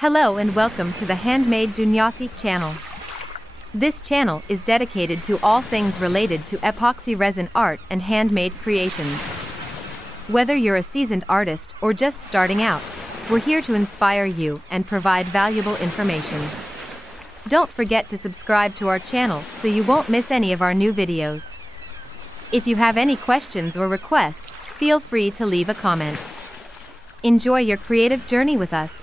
Hello and welcome to the HandMade Dunyasi channel. This channel is dedicated to all things related to epoxy resin art and handmade creations. Whether you're a seasoned artist or just starting out, we're here to inspire you and provide valuable information. Don't forget to subscribe to our channel so you won't miss any of our new videos. If you have any questions or requests, feel free to leave a comment. Enjoy your creative journey with us.